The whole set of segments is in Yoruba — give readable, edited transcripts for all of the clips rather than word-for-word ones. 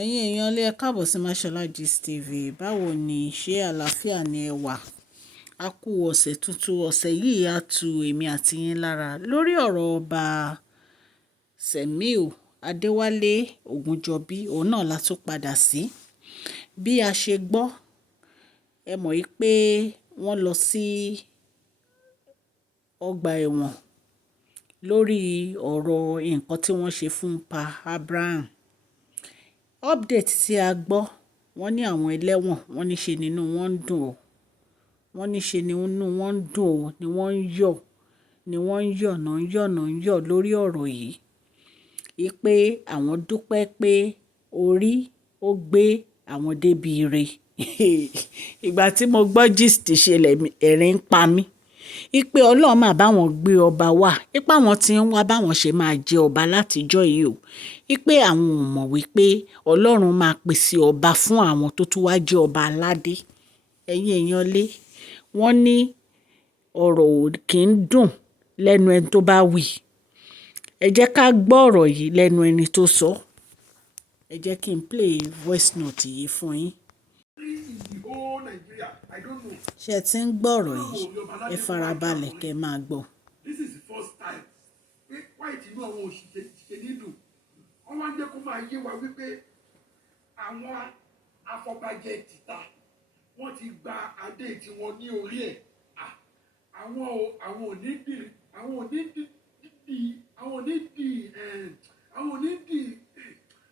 Ẹ̀yin èèyàn ilé ẹ káàbọ̀ sí Mashola Gist TV. Báwo ni ṣé àlàáfíà ni ẹ wà? A kú ọ̀sẹ̀ tuntun. Ọ̀sẹ̀ yìí á tu èmi àti yín lára lórí ọ̀rọ̀ ọba Sẹ̀míù Adéwálé Ògúnjọbí. Òun náà la tún padà sí. Bí a ṣe gbọ́, ẹ mọ̀ yí pé wọ́n lọ sí ọgbà ẹ̀wọ̀n lórí ọ̀rọ̀ nǹkan tí wọ́n ṣe fún Pa Abraham. Update tí a gbọ́, wọ́n ní àwọn ẹlẹ́wọ̀n, wọ́n ní ṣe nínú wọn ń dùn o. Wọ́n ní ṣe nínú wọn ń dùn o, ni wọ́n ń yọ̀, ni wọ́n ń yọ̀ náà ń yọ̀ náà ń yọ̀ lórí ọ̀rọ̀ yìí. Pé àwọn dúpẹ́ pé orí ó gbé àwọn débi ire. Ìgbà tí mo gbọ́ gist ṣẹlẹ̀ ẹ̀rín ń pa mí. Pé Ọlọ́run máa bá wọn gbé ọba wá. Pé àwọn tí ń wá báwọn ṣe máa jẹ ọba látijọ́ yìí o. Pé àwọn ò mọ̀ wípé Ọlọ́run máa pèsè ọba fún àwọn tó tún wá jẹ́ ọba aládé. Ẹ̀yin èèyàn lé, wọ́n ní ọ̀rọ̀ ò kí ń dùn lẹ́nu ẹni tó bá wí. Ẹ jẹ́ ká gbọ́ ọ̀rọ̀ yìí lẹ́nu ẹni tó sọ. Ẹ jẹ́ kí n play voice note yìí fún yín. Ṣé ẹ ti ń gbọ́ ọ̀rọ̀ yìí? Ẹ farabalẹ̀ kẹ́ máa gbọ́. This is the first time pé white inú àwọn òṣìṣẹ́ ṣe nídùn. Wọ́n wá ń jẹ́ kó máa yé wa wípé àwọn afọbajẹ tìta wọ́n ti gba adé tiwọn ní orí ẹ̀. Àwọn ò ní dì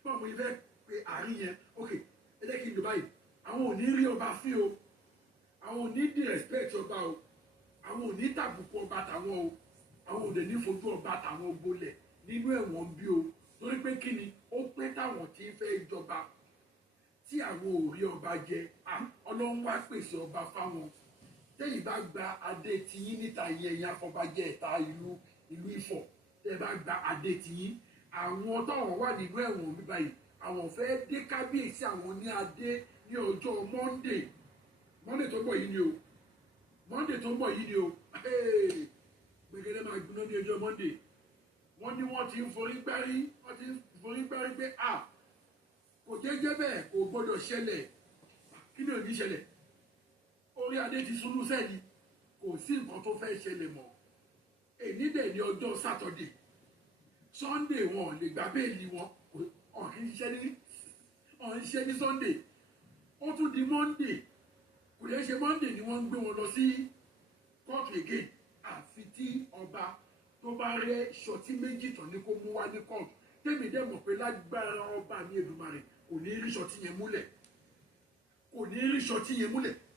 báwo ni fẹ́ pé àárín yẹn. Ok, ẹ jẹ́ kí n lò báyìí. Àwọn ò ní rí ọba fín o. Àwọn ò ní dì respect ọba o. Àwọn ò ní tàbùkù ọba tàwọn o. Àwọn ò dẹ̀ ní fojú ọba tàwọn gbolẹ̀ nínú ẹ̀wọ̀n bí o. Torí pé kí ni ó pé táwọn tí ń fẹ́ jọba tí àwọn ò rí ọba jẹ. Ọlọ́run wá pèsè ọba fáwọn. Tẹ́yìn bá gba adé tiyín níta yẹn afọbajẹ ìta ìlú Ifọ̀. Tẹ́ bá gba adé tiyín, àwọn táwọn wà nínú ẹ̀wọ̀n bí báyìí, àwọn fẹ́ dé kábíyèsí àwọn ní adé ní ọjọ́ Monday tó ń bọ̀ yìí ni o. Monday tó ń bọ̀ yìí ni o. Gbẹ̀gẹ́dẹ́ máa gbiná ní ọjọ́ Monday. Wọ́n ní wọ́n ti ń forí gbárí pé kò jẹ́jẹ́ bẹ́ẹ̀ kò gbọ́dọ̀ ṣẹlẹ̀. Kí ni ò ní ṣẹlẹ̀? Orí adé ti sunú sẹ́ẹ̀dì. Kò sí nǹkan tó fẹ́ ṣẹlẹ̀ mọ́. Èní dẹ̀ ní ọjọ́ Saturday. Sunday wọn ò lè gba béèlì wọn. Ọ̀n kì í ṣiṣẹ́ ní Sunday. Ó tún di Monday. Kò lè ṣe Monday ni wọ́n ń gbé wọn lọ sí court again. Àfi tí ọba tó bá rẹ́ ṣọtí méjì tán ní kó mú wá ní court. Tèmi dẹ̀ mọ̀ pé lágbára ọba ní Èdùmàrè kò ní rí ṣọtí yẹn múlẹ̀.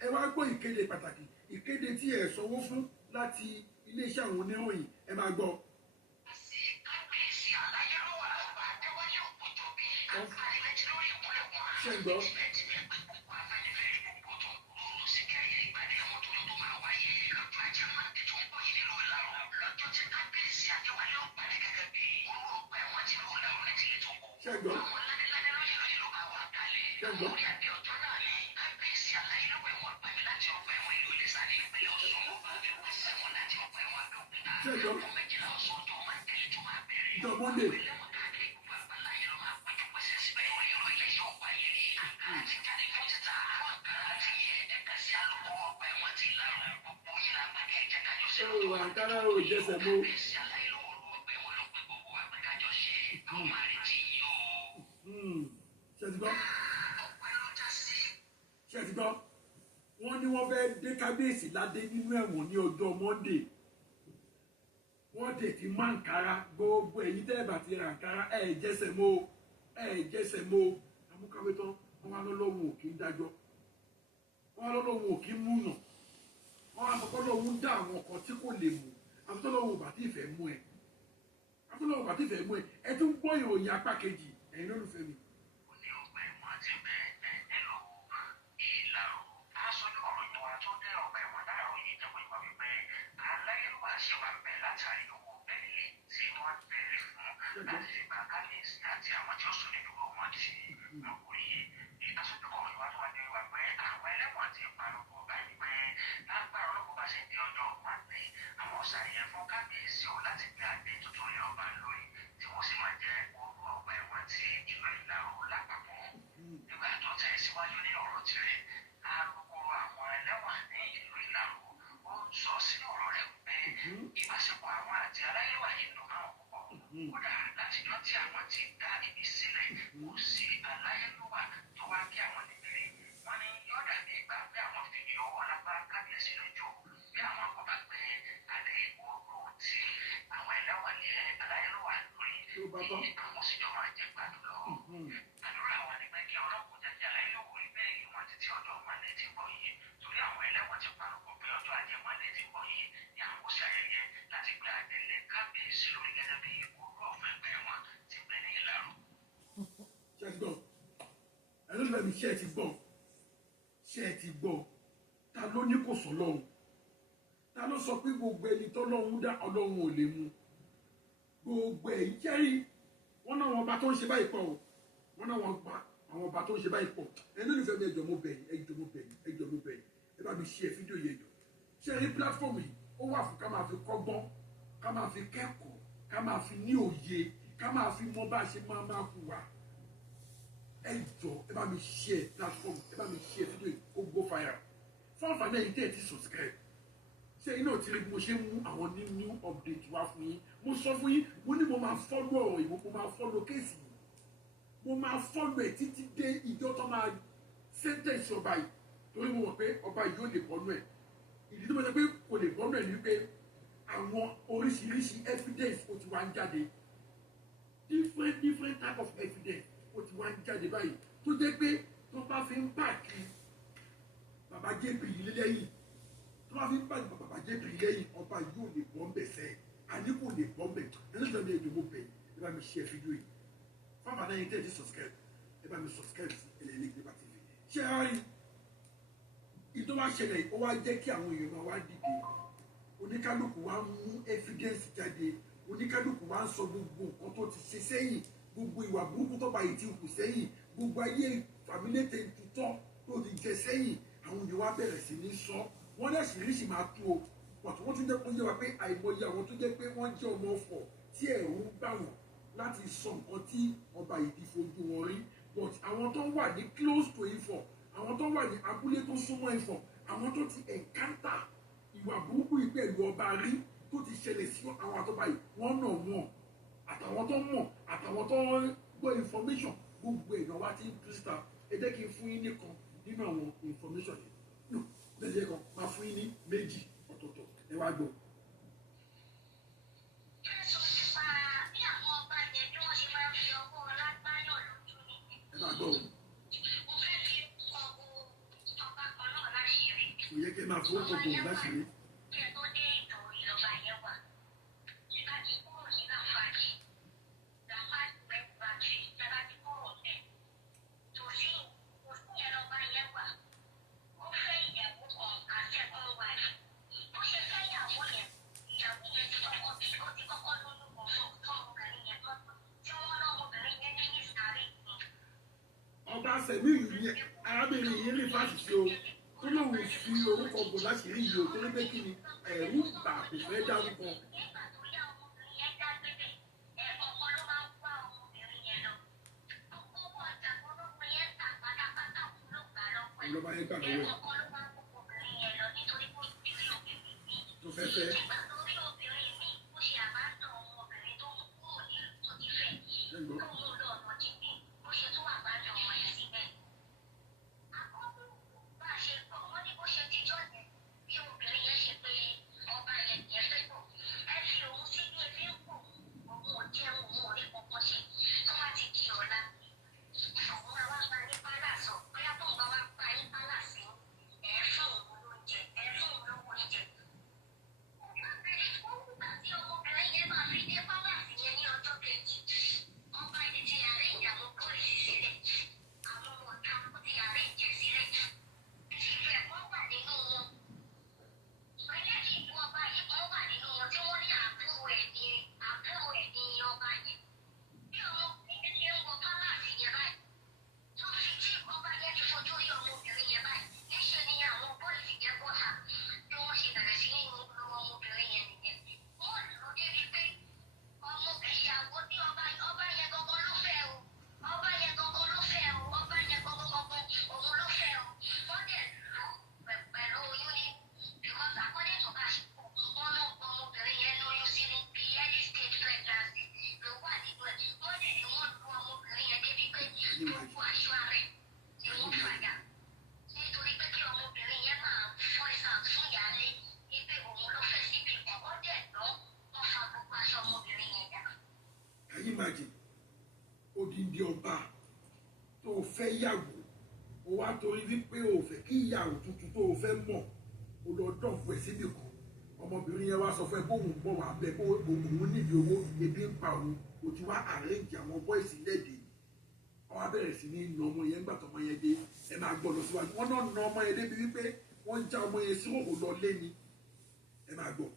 Ẹ wá gbọ́ ìkéde pàtàkì. Ìkéde tí ẹ sanwó fún láti iléeṣẹ́ àwọn oníròyìn. Ẹ máa gbọ́. Ṣé ń gbọ́? Àǹkárá ò jẹsẹ̀ mọ́. Ṣé ti gbọ́? Wọ́n ní wọ́n fẹ́ dé kábíyèsí ládé nínú ẹ̀wọ̀n ní ọjọ́ Monday. Wọ́n dẹ̀ ti má Àǹkárá gbogbo èyí tẹ́ ẹ̀ bá ti ra Àǹkárá jẹsẹ̀ mọ́. Àmúkàwé tán wọ́n wá lọ́lọ́run ò kí ń dájọ́. Wọ́n wá lọ́lọ́run ò kí ń múnà. Wọ́n á sọ lọ́wọ́ ń dá àwọn kan tí kò lè mú. Àfitọ́lọ́wọ́ bàtí ìfẹ́ mú ẹ. Ẹ tún gbọ́ ìròyìn apá kejì ẹ̀yin lólùfẹ́ mi. olólùfẹ́ mi ṣe ẹ ti gbọ́ ta ló ní kò sọ lọ́hùn ta ló sọ pé gbogbo ẹni tó lọ́hùn dá ọlọ́hun ò lè mú gbogbo ẹ̀ jẹ́rìí wọ́n náà wọn ọba tó ń ṣe báyìí pọ̀ o wọ́n náà wọn gba àwọn ọba tó ń ṣe báyìí pọ̀ ẹni olùfẹ́ mi ẹjọ́ mo bẹ̀ yín ẹ bá mi ṣe fídíò yẹn jọ ṣe rí pílátífọ̀mù yìí ó wà fún ká máa fi kọ́gbọ́n ká máa fi kẹ́kọ̀ọ́ ká máa fi ní òye ká máa fi mọ bá a ṣe máa hùwà ẹ jọ ẹ bá mi ṣe pílátífọ̀mù ẹ bá mi ṣe fídíò yìí kó gbó fire fún àǹfààní ẹ̀yin tẹ́ ẹ ti subscribe ṣé iná ò ti rí bí mo ṣe ń mú àwọn new update wá fún yín mo sọ fún yín mo ní mo máa follow ọ̀rọ̀ yìí mo máa follow kéèsì yìí mo máa follow ẹ̀ títí dé ìjọ tó máa sentence ọba yìí torí mo mọ̀ pé ọba yìí yóò lè bọ́nú ẹ̀ ìdí tó mọ̀ pé kò lè bọ́nú ẹ̀ ni pé àwọn oríṣiríṣi evidence ó ti wá ń jáde different type of evidence ó ti wá ń jáde báyìí tó jẹ́ pé tó bá fi ń pààkì bàbá jébì yìí lẹ́yìn tó bá fi ń pààkì bàbá jébì yìí lẹ́yìn ọba yóò lè bọ́ mbẹ̀ sẹ́ àní kò lè bọ́ mbẹ̀ ẹlẹ́sìn mi èdè mo bẹ̀ ẹ bá mi share fídíò yìí fáwọn àdáyé tẹ́ ẹ ti subscribe ẹ bá mi subscribe sí Eledumare TV ṣé ẹ rí ìtọ́ wá ṣẹlẹ̀ ó wá jẹ́ kí àwọn èèyàn máa wá dìde oníkálukú wá mú evidence jáde oníkálukú wá ń sọ gbogbo nǹkan tó ti ṣe sẹ́yìn gbogbo ìwà burúkú tó bá yìí ti hù sẹ́yìn gbogbo ayé fàmílétè tutọ́ tó ti jẹ sẹ́yìn àwọn èèyàn wá bẹ̀rẹ̀ sí ní sọ wọ́n lẹ́sìrìsì máa tú o pọ̀tù wọ́n tún jẹ́ kó yé wa pé àìmọye àwọn tó jẹ́ pé wọ́n jẹ́ ọmọ ọ̀fọ̀ tí ẹ̀rù ń bà wọ́n láti sọ nǹkan tí ọba yìí ti fojú wọn rí but àwọn tó wà ní close to Ifọ̀ àwọn tó wà ní abúlé tó súnmọ́ Ifọ̀ àwọn tó ti encounter ìwà burúkú yìí pẹ̀lú ọba rí tó ti ṣẹlẹ̀ sí àwọn àtọ́ba yìí wọ́n nà wọ́n àtàwọn tó mọ̀ àtàwọn tó gbọ́ information gbogbo èèyàn wá ti ń kírísítà ẹ jẹ́ kí n fún yín nìkan nínú àwọn information yìí no lẹ́yìn kan máa fún yín ní méjì ọ̀tọ̀ọ̀tọ̀ ẹ wá gbọ́. ẹ máa gbọ́ o. kò yẹ kí ẹ máa fowó kọ̀ bò láti rí. ọba sẹ̀mí ìlú yẹn arábìnrin yìí rí fásitì o tó lóun fi orúkọ bò láti rí yìí o tó ní pé kí ni ẹ̀rù bà kò fẹ́ dárúkọ. ọlọ́ba yẹn gbà lọ́wọ́ ẹ̀ tó fẹ́ fẹ́. Imagine odindi ọba tó fẹ́ yàwó o wá torí wípé o fẹ́ kí ìyàwó tuntun tó o fẹ́ mọ̀ o lọ dọ̀pọ̀ ẹ̀ síbì kan ọmọbìnrin yẹn wá sọ fún ẹ bóun bọ̀ wá bẹ kó òun nídìí owó ebi ń pa òun o ti wá àrẹ́ǹjì àwọn bọ́ìsì lẹ́dẹ̀ àwọn abẹ́rẹ́ sí ní nà ọmọ yẹn nígbà tó ọmọ yẹn dé ẹ máa gbọ́ lọ síwájú wọ́n náà nà ọmọ yẹn débi wípé wọ́n já ọmọ yẹn sí òwò lọ lé ni ẹ máa gbọ́.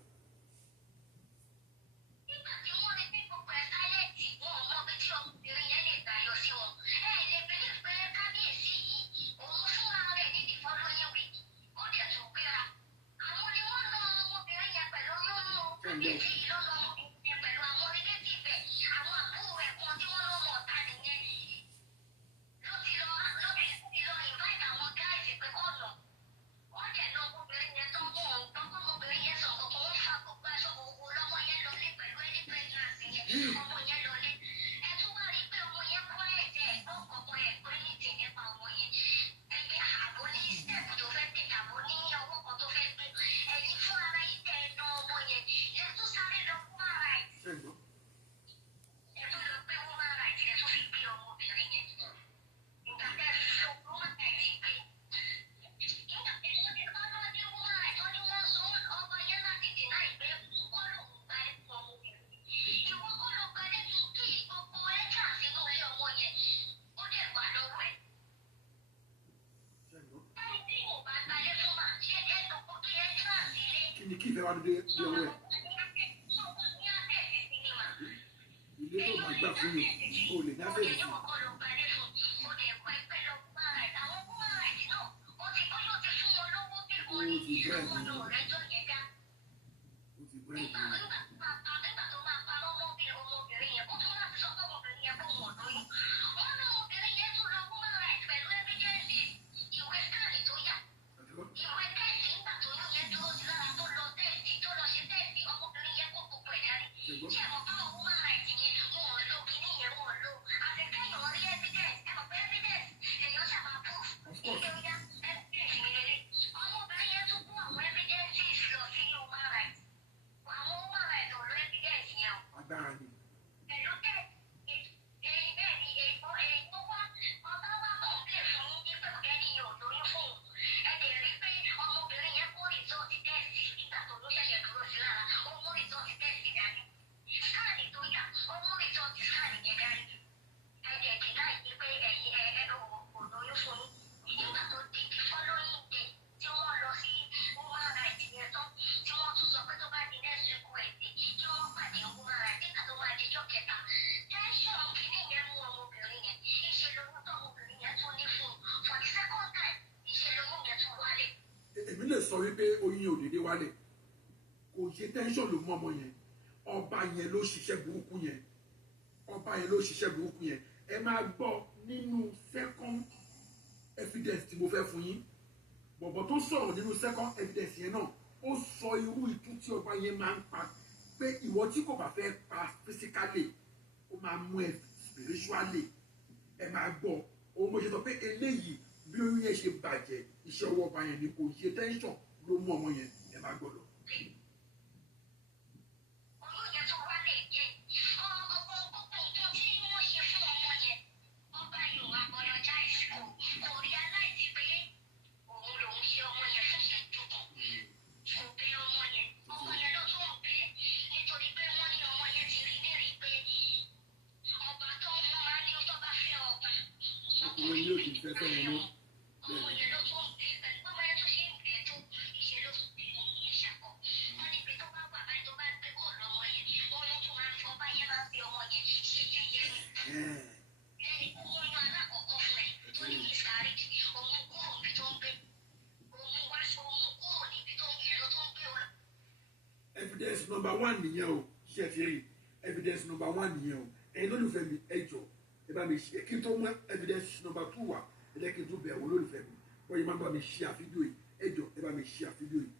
Kí ìfẹ́ wa dé lọ́wọ́ ẹ̀. Ilé tó máa gbà fún yìí kò lè dá fẹ́ẹ̀ sí. Ó ti bẹ́ẹ̀ ni. Ó ti bẹ́ẹ̀ ni. Sọ wípé oyin òdèdè wálẹ̀ kò ṣe tẹ́ńsọ̀n ló mú ọmọ yẹn ọba yẹn ló ṣiṣẹ́ burúkú yẹn ọba yẹn ló ṣiṣẹ́ burúkú yẹn ẹ máa gbọ́ nínú second evidence tí mo fẹ́ fún yín bọ̀bọ̀ tó sọ̀rọ̀ nínú second evidence yẹn náà ó sọ irú ìtú tí ọba yẹn máa ń pa pé ìwọ tí kò bá fẹ́ pa physically ó máa mú ẹ spiritually ẹ máa gbọ́ òun mo ṣe sọ pé eléyìí bí oyún yẹn ṣe bàjẹ́ iṣẹ́ ọwọ́ ọba yẹn ni kò ṣe tẹ́ńsọ̀n ló mú ọmọ yẹn ẹ máa gbọ́dọ̀. Evidence number one nìyẹn o ṣe ti rí evidence number one nìyẹn o ẹ̀yin lólùfẹ́ mi ẹ jọ ẹ bá mi ṣe kí n tó mú evidence number two wá ẹ jẹ́ kí n tó bẹ̀ wọ́n lólùfẹ́ mi wọ́n yìí máa bá mi ṣe àfídíò yìí ẹ jọ ẹ bá mi ṣe àfídíò yìí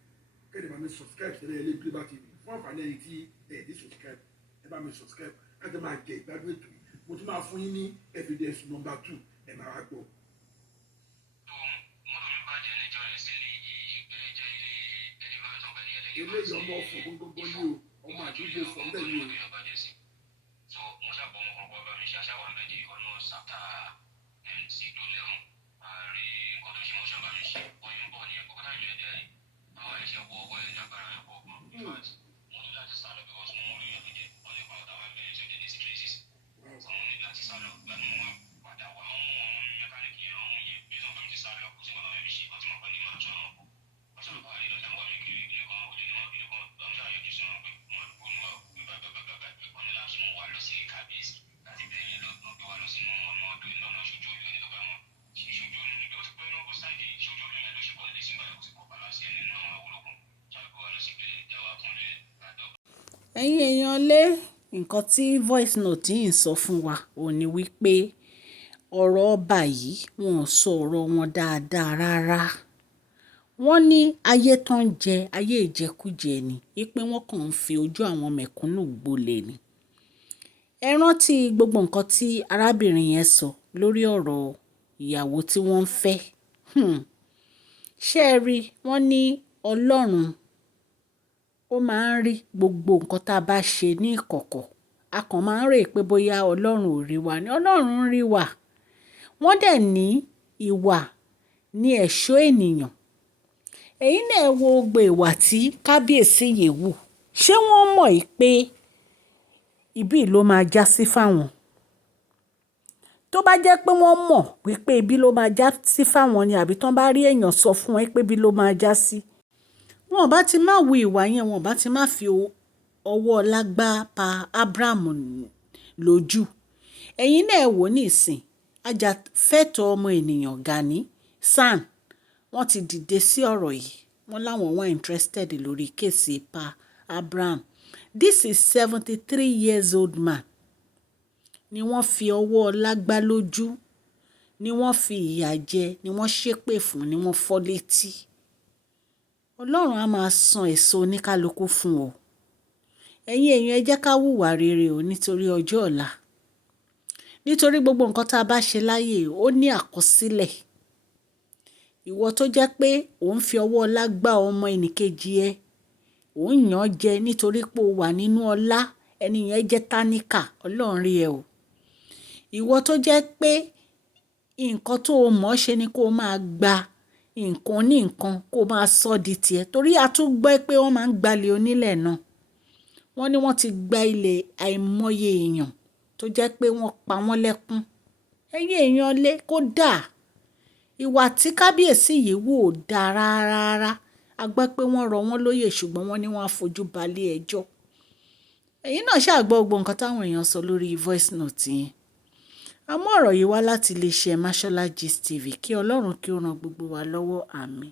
kẹ́ni bá mi subscribe sílẹ̀ ẹ lé Gbija TV fún àǹfààní ẹ̀yin tí ẹ dé subscribe ẹ bá mi subscribe kájọ máa jẹ ìgbádùn ètò yìí mo tún máa fún yín ní evidence number two ẹ máa wá gbọ́. eléyìí ọmọ ọ̀fọ̀ gbogbo ní o ọmọ àdúgbò fọ̀ ń bẹ̀ ní o. So mo ṣàbọ̀ ọmọ kan bá mi ṣe aṣáwá ń bẹ̀ di ọ̀nà sàtà mc tó lẹ́rùn ààrẹ nǹkan tó ṣe mo ṣàbà mi ṣe oyún bọ̀ ní ẹ̀kọ́ kọ́tà ìjọ ẹ̀dẹ̀ rẹ̀ àwọn ẹ̀ṣẹ̀ wọ ọwọ́ ẹ̀ lágbára ẹ̀ pọ̀ gan. In fact mo ní láti sálọ because mo rí ẹ̀mí jẹ wọ́n lè pa ọ̀tá wa bẹ̀rẹ̀ tó dé ní sí traces. So mo ní láti sálọ gbani wọn padà wá ẹ̀yin èèyàn lé nǹkan tí voice note yìí ń sọ fún wa ò ní wípé ọ̀rọ̀ ọba yìí wọn ò sọ ọ̀rọ̀ wọn dáadáa rárá. Wọ́n ní ayé tó ń jẹ ayé ìjẹkújẹ ni wípé wọ́n kàn ń fi ojú àwọn mẹ̀kúnnù gbolẹ̀ ni. Ẹ rántí gbogbo nǹkan tí arábìnrin yẹn sọ lórí ọ̀rọ̀ ìyàwó tí wọ́n ń fẹ́. Ṣé ẹ rí wọ́n ní Ọlọ́run ó máa ń rí gbogbo nǹkan tá a bá ṣe ní ìkọ̀kọ̀. A kàn máa ń rò pé bóyá Ọlọ́run ò rí wa ni Ọlọ́run ń rí wa. Wọ́n dẹ̀ ní ìwà ní ẹ̀ṣọ́ ènìyàn. Ẹ̀yin náà wo gbogbo ìwà tí kábíyèsí yìí wù. Ṣé wọ́n mọ̀ pé ibi ló máa já sí fáwọn? Tó bá jẹ́ pé wọ́n mọ̀ wípé ibi ló máa já sí fáwọn ni àbí tán bá rí èèyàn sọ fún wọn pé ibi ló máa já sí, wọn ò bá ti má wu ìwà yẹn, wọn ò bá ti má fi ọwọ́ lágbá pa Abraham lójú. Ẹ̀yin náà wò nísìn ajàfẹ́tọ̀ ọmọ ènìyàn Gani San wọ́n ti dìde sí ọ̀rọ̀ yìí. Wọ́n láwọn wà interested lórí kéèsì pa Abraham. This is 73 years old man ni wọ́n fi ọwọ́ lágbá lójú, ni wọ́n fi ìyà jẹ, ni wọ́n ṣépè fún, ni wọ́n fọ́ létí. Ọlọ́run á máa san èso oníkálukú fún ọ. Ẹ̀yin èèyàn ẹ jẹ́ ká hùwà rere o nítorí ọjọ́ ọ̀la. Nítorí gbogbo nǹkan tá a bá ṣe láyé ó ní àkọsílẹ̀. Ìwọ tó jẹ́ pé ò ń fi ọwọ́ ọlá gbá ọmọ ẹnìkejì ẹ, ò ń yàn án jẹ nítorí pé o wà nínú ọlá, ẹni yẹn jẹ́ táníkà, Ọlọ́run rí ẹ o. Ìwọ tó jẹ́ pé nǹkan tó o mọ̀ ṣe ni kó o máa gba nǹkan ní nǹkan kó o máa sọ di tiẹ̀ torí a tún gbọ́ pé wọ́n máa ń gbalẹ̀ onílẹ̀ náà. Wọ́n ní wọ́n ti gba ilẹ̀ àìmọye èèyàn tó jẹ́ pé wọ́n pa wọ́n lẹ́kún. Ẹ̀yin èèyàn lé kó dà. Ìwà tí kábíyèsí yìí wò ó dáa rárá. A gbọ́ pé wọ́n rọ wọ́n lóyè ṣùgbọ́n wọ́n ní wọ́n á fojú balẹ̀ ẹjọ́. Ẹ̀yin náà ṣáà gbọ́ gbogbo nǹkan táwọn èèyàn sọ lórí voice note yẹn. A mú ọ̀rọ̀ yìí wá láti iléeṣẹ́ Mashola Gist TV kí Ọlọ́run kí ó ran gbogbo wa lọ́wọ́. Àmín.